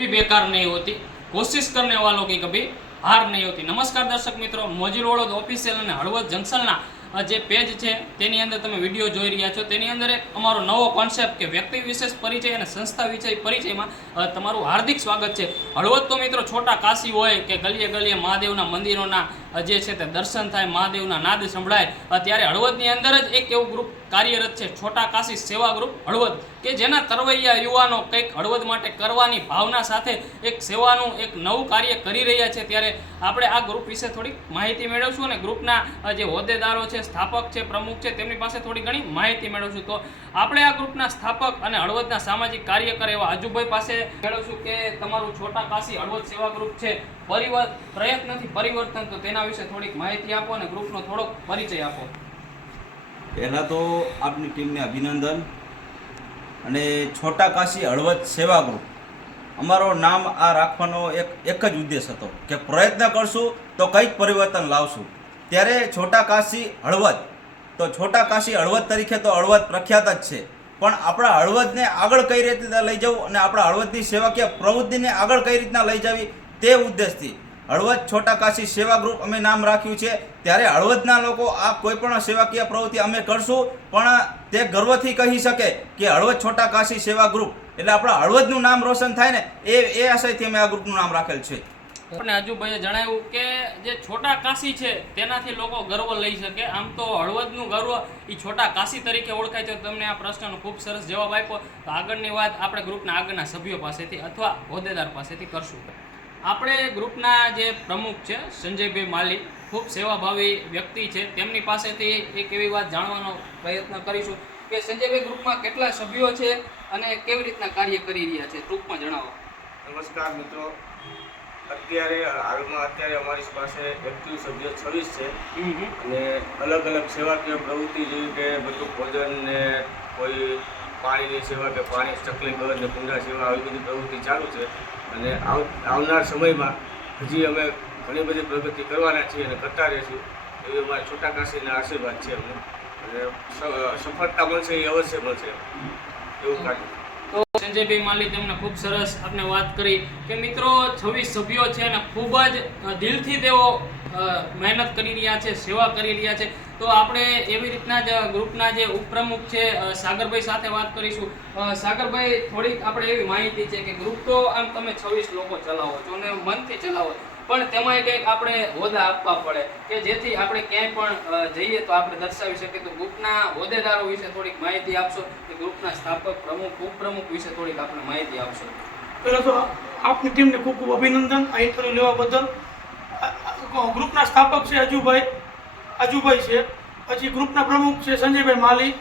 भी बेकार नहीं होती कोशिश करने वालों की कभी हार नहीं होती નમસ્કાર દર્શક મિત્રો મોજી રોડ ઓફિશિયલ અને હળવદ જંકશનના અ, જે પેજ છે તેની અંદર તમે વિડીયો જોઈ રહ્યા છો તેની અંદર એક અમારો નવો કોન્સેપ્ટ કે વ્યક્તિ વિશેષ પરિચય અને સંસ્થા વિષય પરિચયમાં અ, તમારું હાર્દિક સ્વાગત છે હળવદ તો મિત્રો છોટા કાશી હોય કે ગલીએ ગલીએ મહાદેવના મંદિરોના અ, જે છે તે દર્શન થાય, મહાદેવના નાદ સંભળાય. અત્યારે ત્યારે હળવદની અંદર જ એક એવું ગ્રુપ કાર્યરત છે, છોટા કાશી સેવા ગ્રુપ હળવદ, કે જેના તરવૈયા યુવાનો કંઈક હળવદ માટે કરવાની ભાવના સાથે એક સેવાનું એક નવું કાર્ય કરી રહ્યા છે. ત્યારે આપણે આ ગ્રુપ વિશે થોડીક માહિતી મેળવશું અને ગ્રુપના જે હોદ્દેદારો છે, સ્થાપક છે, પ્રમુખ છે, તેમની પાસે થોડી ઘણી માહિતી મેળવશું. તો આપણે આ ગ્રુપના સ્થાપક અને હળવદના સામાજિક કાર્યકર એવા અજુભાઈ પાસે મેળવશું કે તમારું છોટા કાશી હળવદ સેવા ગ્રુપ છે. પરિવર્તન પ્રયત્નથી પરિવર્તન, તો તેના વિશે થોડીક માહિતી આપો અને ગ્રુપનો થોડોક પરિચય આપો. પહેલાં તો આપની ટીમને અભિનંદન અને છોટા કાશી હળવદ સેવા ગ્રુપ. અમારો નામ આ રાખવાનો એક એક જ ઉદ્દેશ હતો કે પ્રયત્ન કરશું તો કંઈક પરિવર્તન લાવશું. ત્યારે છોટા કાશી હળવદ, તો છોટા કાશી હળવદ તરીકે તો હળવદ પ્રખ્યાત જ છે. પણ આપણા હળવદને આગળ કઈ રીતે લઈ જવું અને આપણા હળવદની સેવાકીય પ્રવૃત્તિને આગળ કઈ રીતના લઈ જવી તે ઉદ્દેશથી. હળવદ છોટા કાશી સેવા ગ્રુપ અમે નામ રાખ્યું છે. ત્યારે હળવદના લોકો આ કોઈ પણ સેવાકીય પ્રવૃત્તિ અમે કરશું, પણ તે ગર્વથી કહી શકે કે હળવદ છોટા કાશી સેવા ગ્રુપ, એટલે આપણા હળવદનું નામ રોશન થાય ને, એ એ આશયથી અમે આ ગ્રુપનું નામ રાખેલ છે. આપણે આજુભાઈએ જણાવ્યું કે જે છોટા કાશી છે, તેનાથી લોકો ગર્વ લઈ શકે. આમ તો હળવદનું ગર્વ એ છોટા કાશી તરીકે ઓળખાય છે. તમને આ પ્રશ્નનો ખૂબ સરસ જવાબ આપ્યો. તો આગળની વાત આપણે ગ્રુપના આગળના સભ્યો પાસેથી અથવા હોદ્દેદાર પાસેથી કરશું. આપણે ગ્રુપના જે પ્રમુખ છે સંજયભાઈ માલી ખૂબ સેવાભાવી વ્યક્તિ છે. તેમની પાસેથી એક એવી વાત જાણવાનો પ્રયત્ન કરીશું કે સંજયભાઈ ગ્રુપમાં કેટલા સભ્યો છે અને કેવી રીતના કાર્ય કરી રહ્યા છે ટૂંકમાં જણાવો. નમસ્કાર મિત્રો. અત્યારે હાલમાં અત્યારે અમારી પાસે એક્ટિવ સભ્યો છવ્વીસ છે. અને અલગ અલગ સેવાકીય પ્રવૃત્તિ જેવી કે બધું ભોજન ને કોઈ પાણીની સેવા કે પાણી ચકલી ગદ ને કુંડા સેવા આવી બધી પ્રવૃત્તિ ચાલુ છે. અને આવ, આવનાર સમયમાં હજી અમે ઘણી બધી પ્રગતિ કરવાના છીએ અને કરતા રહીશું એવી અમારા છોટા કાશીના આશીર્વાદ છે અમને. અને સફળતા મળશે એ અવશ્ય મળશે. એવું કાર્ય તો સંજયભાઈ માલી તેમને ખૂબ સરસ આપણે વાત કરી કે મિત્રો છવ્વીસ સભ્યો છે અને ખૂબ જ દિલથી તેઓ મહેનત કરી રહ્યા છે, સેવા કરી રહ્યા છે તો આપણે એવી રીતના જ ગ્રુપના જે ઉપપ્રમુખ છે સાગરભાઈ સાથે વાત કરીશું સાગરભાઈ, થોડીક આપણે એવી માહિતી છે કે ગ્રુપ તો આમ તમે છવ્વીસ લોકો ચલાવો છો અને મનથી ચલાવો છો. પણ તેમાં કંઈક આપણે હોદ્દા આપવા પડે. કે જેથી આપણે ક્યાંય પણ જઈએ તો આપણે દર્શાવી શકીએ. તો ગ્રુપના હોદ્દેદારો વિશે થોડીક માહિતી આપશો? કે ગ્રુપના સ્થાપક પ્રમુખ, ઉપપ્રમુખ વિશે થોડીક આપણે માહિતી આપશો? પહેલાં તો આપની ટીમને ખૂબ ખૂબ અભિનંદન. આ ઇન્ટરવ્યૂ લેવા બદલ. ગ્રુપના સ્થાપક છે અજુભાઈ. અજુભાઈ છે. પછી ગ્રુપના પ્રમુખ છે સંજયભાઈ માલી.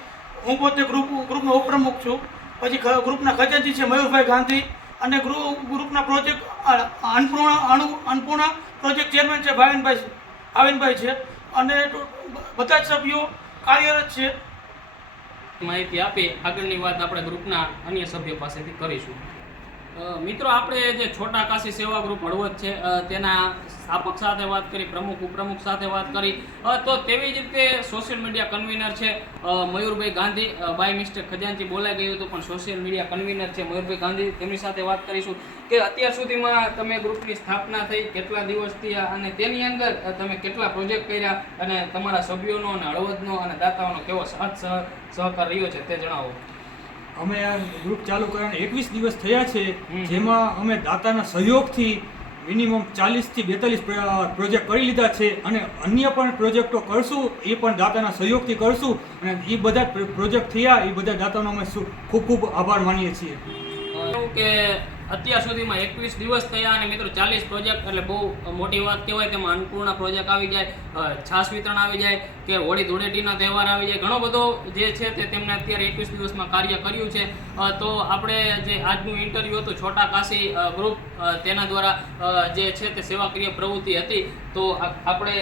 હું પોતે ગ્રુપ, ગ્રુપનો ઉપપ્રમુખ છું. પછી ગ્રુપના ખજાનચી છે મયુરભાઈ ગાંધી. અને ગૃહ ગ્રુપના પ્રોજેક્ટ અન્નપૂર્ણ, અણુ, અન્નપૂર્ણા પ્રોજેક્ટ ચેરમેન છે ભાવિનભાઈ ભાવિનભાઈ છે. અને બધા જ સભ્યો કાર્યરત છે. માહિતી આપી આગળની વાત આપણે ગ્રુપના અન્ય સભ્યો પાસેથી કરીશું. મિત્રો, આપણે જે છોટા કાશી સેવા ગ્રુપ હળવદ છે તેના સ્થાપક સાથે વાત કરી, પ્રમુખ, ઉપપ્રમુખ સાથે વાત કરી. તો તેવી જ રીતે સોશિયલ મીડિયા કન્વીનર છે મયુરભાઈ ગાંધી. બાય મિસ્ટેક ખજાનચી બોલાઈ ગયું હતું, પણ સોશિયલ મીડિયા કન્વીનર છે મયુરભાઈ ગાંધી. તેમની સાથે વાત કરીશું કે અત્યાર સુધીમાં તમે ગ્રુપની સ્થાપના થઈ, કેટલા દિવસ થયા અને તેની અંદર તમે કેટલા પ્રોજેક્ટ કર્યા અને તમારા સભ્યોનો અને હળવદનો અને દાતાઓનો કેવો સાથ સહકાર રહ્યો છે તે જણાવો. અમે આ ગ્રુપ ચાલુ કરવાના એકવીસ દિવસ થયા છે જેમાં અમે દાતાના સહયોગથી મિનિમમ ચાલીસથી બેતાલીસ પ્રોજેક્ટ કરી લીધા છે અને અન્ય પણ પ્રોજેક્ટો કરશું એ પણ દાતાના સહયોગથી કરશું અને એ બધા પ્રોજેક્ટ થયા એ બધા દાતાનો અમે ખૂબ ખૂબ આભાર માનીએ છીએ. કે અત્યાર સુધીમાં એકવીસ દિવસ થયા અને મિત્રો ચાલીસ પ્રોજેક્ટ એટલે બહુ મોટી વાત કહેવાય તેમાં અન્નપૂર્ણા પ્રોજેક્ટ આવી જાય છાસ વિતરણ આવી જાય, કે હોળી ધૂળેટીના તહેવાર આવી જાય, ઘણો બધો જે છે તે તેમને અત્યારે એકવીસ દિવસમાં કાર્ય કર્યું છે. તો આપણે જે આજનું ઇન્ટરવ્યૂ હતું, છોટા કાશી ગ્રુપ તેના દ્વારા જે છે તે સેવાકીય પ્રવૃત્તિ હતી. તો આપણે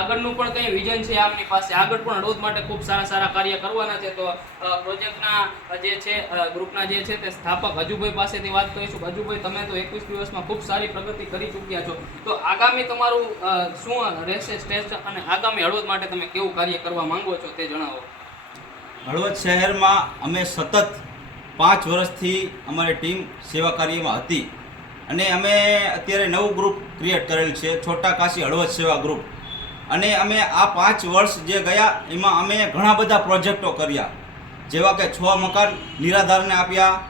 આગળનું પણ કંઈ વિઝન છે આપની પાસે? આગળ પણ રોજ માટે ખૂબ સારા સારા કાર્ય કરવાના છે. તો પ્રોજેક્ટના જે છે ગ્રુપના જે છે તે સ્થાપક હજુભાઈ પાસેથી વાત કરીશું. હજુભાઈ તમે તો એકવીસ દિવસમાં ખૂબ સારી પ્રગતિ કરી ચૂક્યા છો. તો આગામી તમારું શું રહેશે સ્ટેજ અને આગામી હળવદ માટે તમે કેવું કાર્ય કરવા માંગો છો તે જણાવો. હળવદ શહેરમાં અમે સતત પાંચ વર્ષથી અમારી ટીમ સેવા કાર્યમાં હતી અને અમે અત્યારે નવું ગ્રુપ ક્રિએટ કરેલ છે, છોટા કાશી હળવદ સેવા ગ્રુપ. અને અમે આ પાંચ વર્ષ જે ગયા, એમાં અમે ઘણા બધા પ્રોજેક્ટો કર્યા. જેવા કે છ મકાન નિરાધારને આપ્યા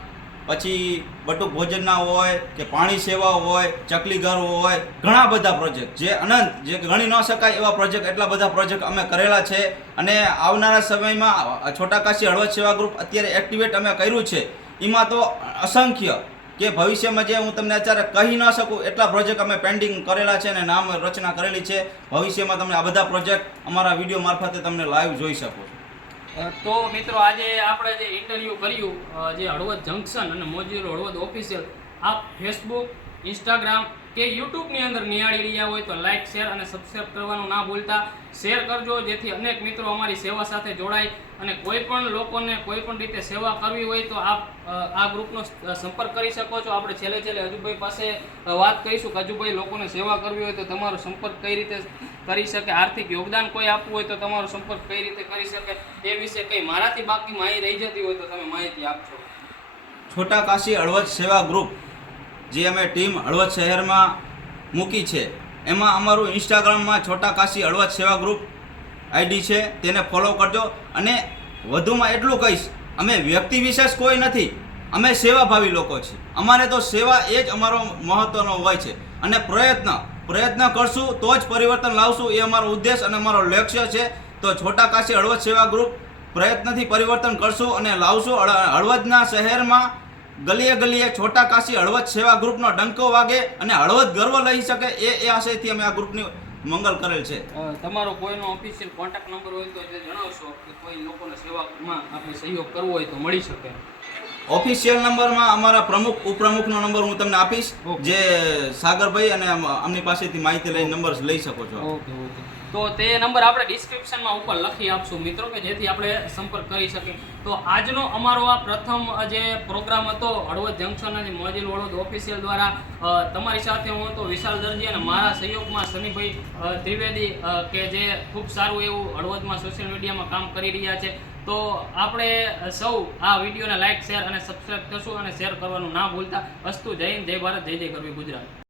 પછી બટુક ભોજનના હોય, કે પાણી સેવા હોય, ચકલી ઘર હોય, ઘણા બધા પ્રોજેક્ટ જે અનંત, જે ગણી ન શકાય એવા પ્રોજેક્ટ એટલા બધા પ્રોજેક્ટ અમે કરેલા છે. અને આવનારા સમયમાં છોટાકાશી છોટા કાશી હળવદ સેવા ગ્રુપ અત્યારે એક્ટિવેટ અમે કર્યું છે. એમાં તો અસંખ્ય કે ભવિષ્યમાં જે હું તમને અત્યારે કહી ન શકું એટલા પ્રોજેક્ટ અમે પેન્ડિંગ કરેલા છે અને નામ રચના કરેલી છે. ભવિષ્યમાં તમે આ બધા પ્રોજેક્ટ અમારા વીડિયો મારફતે તમને લાઈવ જોઈ શકો તો મિત્રો આજે આપણે જે ઇન્ટરવ્યૂ કર્યું જે હળવદ જંકશન અને મોજીરો હળવદ ઓફિશિયલ આ ફેસબુક ઇન્સ્ટાગ્રામ કે યુટ્યુબની અંદર નિહાળી રહ્યા હોય તો લાઇક શેર અને સબસ્ક્રાઈબ કરવાનું ના ભૂલતા. શેર કરજો, જેથી અનેક મિત્રો અમારી સેવા સાથે જોડાય અને કોઈ પણ લોકોને કોઈ પણ રીતે સેવા કરવી હોય તો આપ આ ગ્રુપનો સંપર્ક કરી શકો છો. આપણે છેલ્લે છેલ્લે અજુભાઈ પાસે વાત કરીશું કે અજુભાઈ લોકોને સેવા કરવી હોય તો તમારો સંપર્ક કઈ રીતે કરી શકે? આર્થિક યોગદાન કોઈ આપવું હોય તો તમારો સંપર્ક કઈ રીતે કરી શકે? એ વિશે કંઈ મારાથી બાકી માહિતી રહી જતી હોય તો તમે માહિતી આપશો છોટા કાશી હળવદ સેવા ગ્રુપ જે અમે ટીમ હળવદ શહેરમાં મૂકી છે. એમાં અમારું ઇન્સ્ટાગ્રામમાં છોટા કાશી હળવદ સેવા ગ્રુપ આઈડી છે, તેને ફોલો કરજો. અને વધુમાં એટલું કહીશ, અમે વ્યક્તિ વિશેષ કોઈ નથી, અમે સેવાભાવી લોકો છીએ. અમારે તો સેવા એ જ અમારો મહત્વનો હોય છે. અને પ્રયત્ન પ્રયત્ન કરશું, તો જ પરિવર્તન લાવશું, એ અમારો ઉદ્દેશ અને અમારો લક્ષ્ય છે. તો છોટા કાશી હળવદ સેવા ગ્રુપ પ્રયત્નથી પરિવર્તન કરશું અને લાવશું. હળવદના શહેરમાં ગલીએ ગલીએ છોટા કાશી હળવદ સેવા ગ્રુપનો ડંકો વાગે અને હળવદ ગર્વ લઈ શકે એ એ આશયથી અમે આ ગ્રુપની મંગલ કરેલ છે. તમારો કોઈનો ઓફિશિયલ કોન્ટેક્ટ નંબર હોય તો તે જણાવશો કે કોઈ લોકોને સેવામાં આપણે સહયોગ કરવો હોય તો મળી શકે. ઓફિશિયલ નંબરમાં અમારા પ્રમુખ ઉપપ્રમુખનો નંબર હું તમને આપીશ. જે સાગરભાઈ અને અમની પાસેથી માહિતી લઈને નંબર લઈ શકો છો. Okay okay. તો તે નંબર આપણે ડિસ્ક્રિપ્શનમાં ઉપર લખી આપશું. મિત્રો, કે જેથી આપણે સંપર્ક કરી શકીએ. તો આજનો અમારો આ પ્રથમ જે પ્રોગ્રામ હતો, હળવદ જંકશન અને મોજીલ વડોદ ઓફિશિયલ દ્વારા તમારી સાથે હું હતો, વિશાલ દરજી અને મારા સહયોગમાં શનિભાઈ ત્રિવેદી કે જે ખૂબ સારું એવું હળવદમાં સોશિયલ મીડિયામાં કામ કરી રહ્યા છે. તો આપણે સૌ આ વિડીયોને લાઇક શેર અને સબસ્ક્રાઈબ કરશું અને શેર કરવાનું ના ભૂલતા. અસ્તુ જય હિન્દ, જય ભારત, જય જય કરવી ગુજરાત.